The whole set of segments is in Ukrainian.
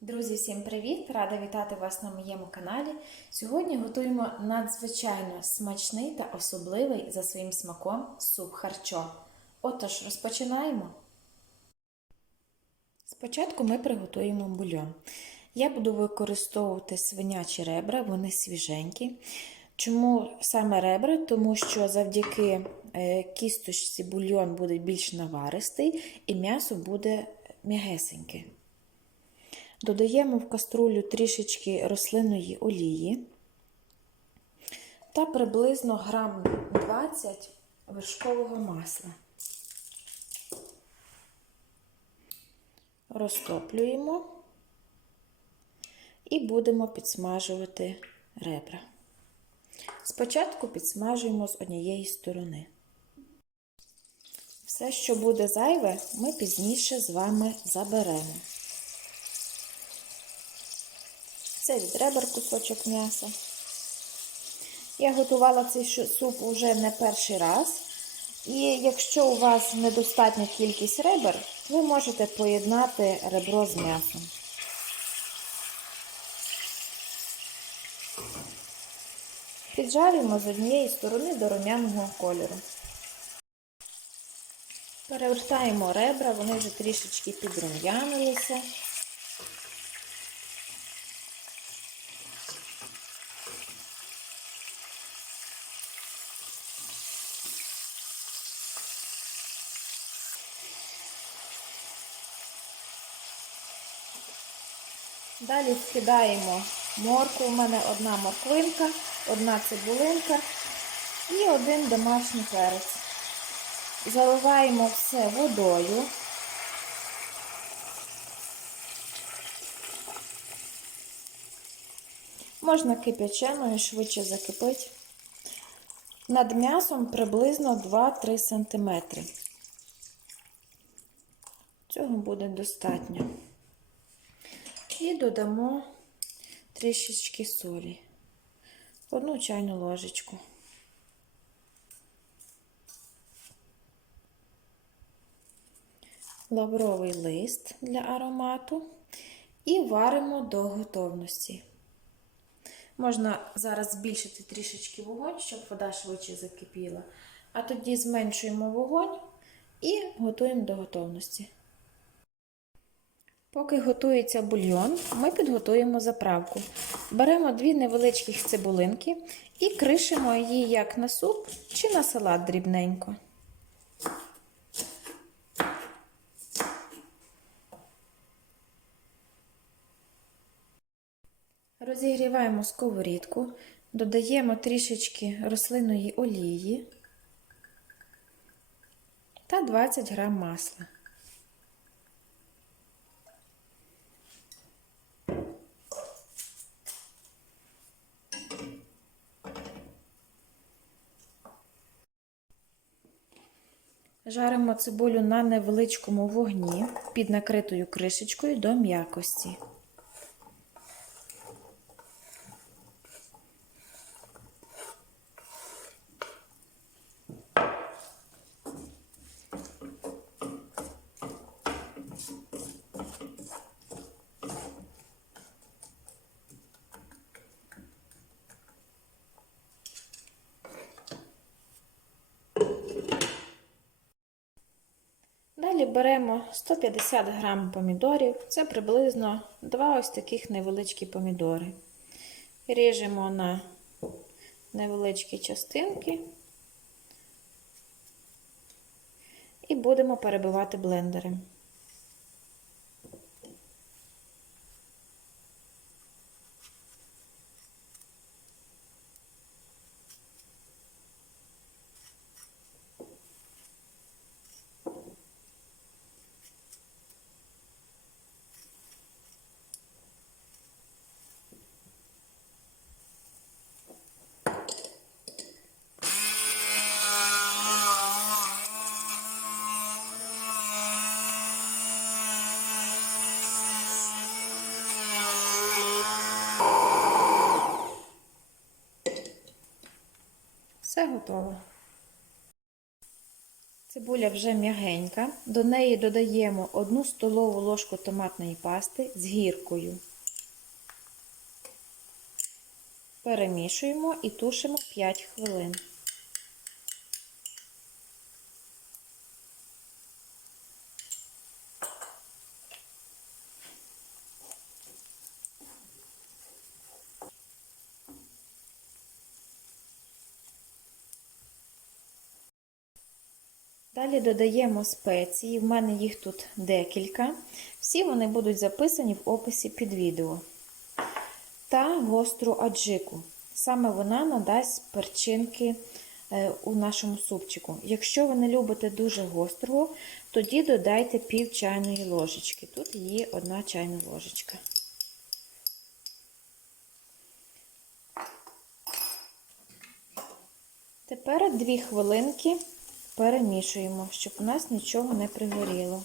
Друзі, всім привіт! Рада вітати вас на моєму каналі. Сьогодні готуємо надзвичайно смачний та особливий за своїм смаком суп харчо. Отож, розпочинаємо. Спочатку ми приготуємо бульйон. Я буду використовувати свинячі ребра, вони свіженькі. Чому саме ребра? Тому що завдяки е, кісточці бульйон буде більш наваристий і м'ясо буде м'ягесеньке. Додаємо в каструлю трішечки рослинної олії та приблизно грам 20 вершкового масла. Розтоплюємо і будемо підсмажувати ребра. Спочатку підсмажуємо з однієї сторони. Все, що буде зайве, ми пізніше з вами заберемо. Це від ребер кусочок м'яса. Я готувала цей суп уже не перший раз. І якщо у вас недостатня кількість ребер, ви можете поєднати ребро з м'ясом. Піджарюємо з однієї сторони до рум'яного кольору. Перевертаємо ребра, вони вже трішечки підрум'янилися. Далі вкидаємо морку. У мене одна морквинка, одна цибулинка і один домашній перець. Заливаємо все водою. Можна кип'яченою, швидше закипить. Над м'ясом приблизно 2-3 см. Цього буде достатньо. І додамо трішечки солі. Одну чайну ложечку. Лавровий лист для аромату і варимо до готовності. Можна зараз збільшити трішечки вогонь, щоб вода швидше закипіла, а тоді зменшуємо вогонь і готуємо до готовності. Поки готується бульйон, ми підготуємо заправку. Беремо дві невеличких цибулинки і кришимо її як на суп чи на салат дрібненько. Розігріваємо сковорідку, додаємо трішечки рослинної олії та 20 грам масла. Жаримо цибулю на невеличкому вогні під накритою кришечкою до м'якості. Далі беремо 150 грам помідорів, це приблизно два ось таких невеличкі помідори. Ріжемо на невеличкі частинки і будемо перебивати блендером. Все готово. Цибуля вже м'ягенька. До неї додаємо 1 столову ложку томатної пасти з гіркою. Перемішуємо і тушимо 5 хвилин. Далі додаємо спеції, в мене їх тут декілька. Всі вони будуть записані в описі під відео. Та гостру аджику. Саме вона надасть перчинки е, у нашому супчику. Якщо ви не любите дуже гострого, тоді додайте пів чайної ложечки. Тут її одна чайна ложечка. Тепер 2 хвилинки перемішуємо, щоб у нас нічого не пригоріло.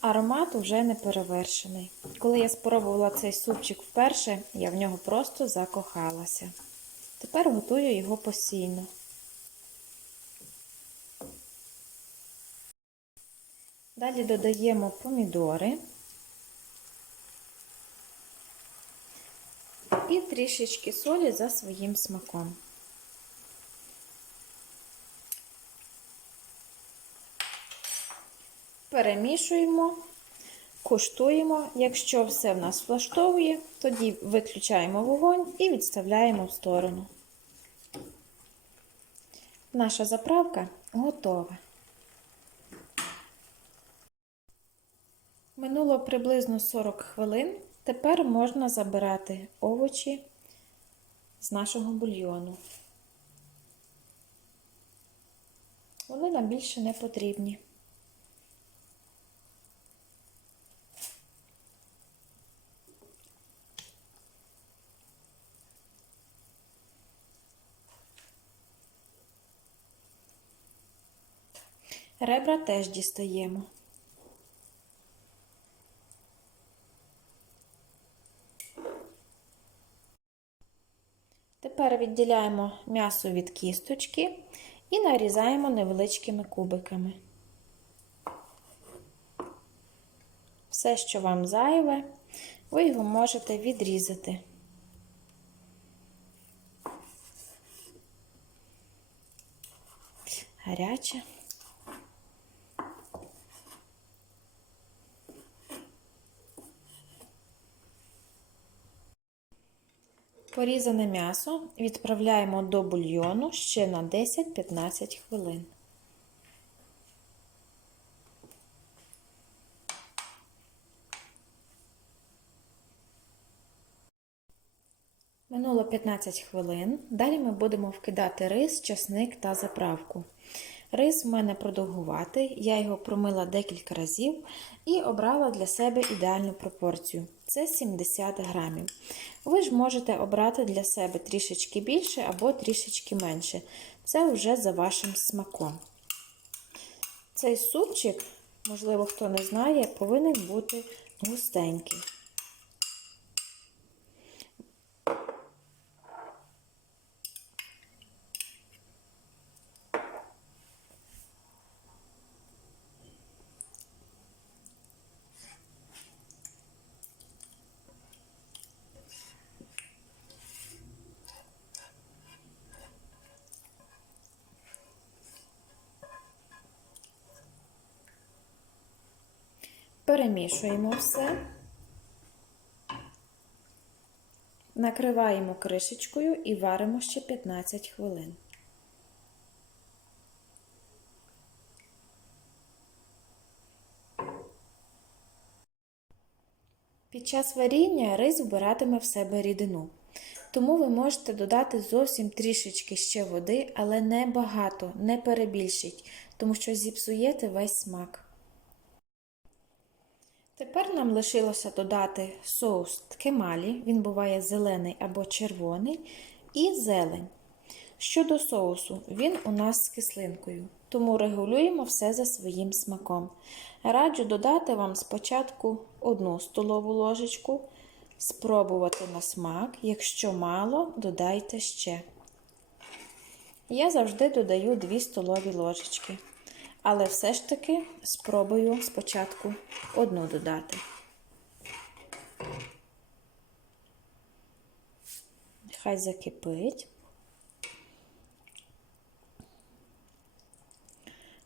Аромат вже не перевершений. Коли я спробувала цей супчик вперше, я в нього просто закохалася. Тепер готую його постійно. Далі додаємо помідори і трішечки солі за своїм смаком. Перемішуємо, куштуємо. Якщо все в нас влаштовує, тоді виключаємо вогонь і відставляємо в сторону. Наша заправка готова. Минуло приблизно 40 хвилин. Тепер можна забирати овочі з нашого бульйону. Вони нам більше не потрібні. Ребра теж дістаємо. Тепер відділяємо м'ясо від кісточки і нарізаємо невеличкими кубиками. Все, що вам зайве, ви його можете відрізати. Гаряче. Порізане м'ясо відправляємо до бульйону ще на 10-15 хвилин. Минуло 15 хвилин. Далі ми будемо вкидати рис, часник та заправку. Рис в мене продовгуватий, я його промила декілька разів і обрала для себе ідеальну пропорцію. Це 70 грамів. Ви ж можете обрати для себе трішечки більше або трішечки менше. Це вже за вашим смаком. Цей супчик, можливо, хто не знає, повинен бути густенький. Перемішуємо все, накриваємо кришечкою і варимо ще 15 хвилин. Під час варіння рис вбиратиме в себе рідину. Тому ви можете додати зовсім трішечки ще води, але не багато, не перебільшіть, тому що зіпсуєте весь смак. Тепер нам лишилося додати соус ткемалі, він буває зелений або червоний, і зелень. Щодо соусу, він у нас з кислинкою, тому регулюємо все за своїм смаком. Раджу додати вам спочатку 1 столову ложечку, спробувати на смак, якщо мало, додайте ще. я завжди додаю 2 столові ложечки. Але все ж таки спробую спочатку одну додати. Хай закипить.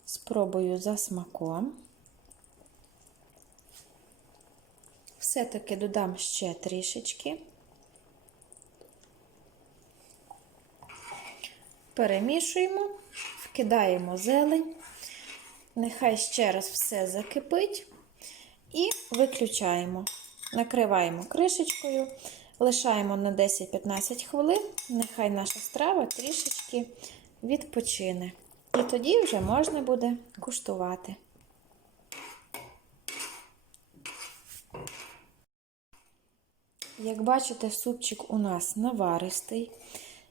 Спробую за смаком. Все-таки додам ще трішечки. Перемішуємо, вкидаємо зелень. Нехай ще раз все закипить. І виключаємо. Накриваємо кришечкою, лишаємо на 10-15 хвилин. Нехай наша страва трішечки відпочине. І тоді вже можна буде куштувати. Як бачите, супчик у нас наваристий.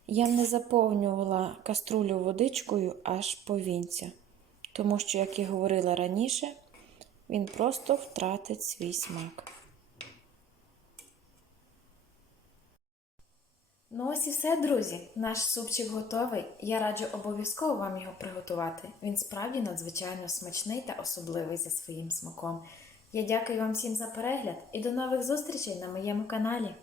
Я не заповнювала каструлю водичкою аж по вінця, тому що, як і говорила раніше, він просто втратить свій смак. Ну ось і все, друзі. Наш супчик готовий. Я раджу обов'язково вам його приготувати. Він справді надзвичайно смачний та особливий за своїм смаком. Я дякую вам всім за перегляд і до нових зустрічей на моєму каналі.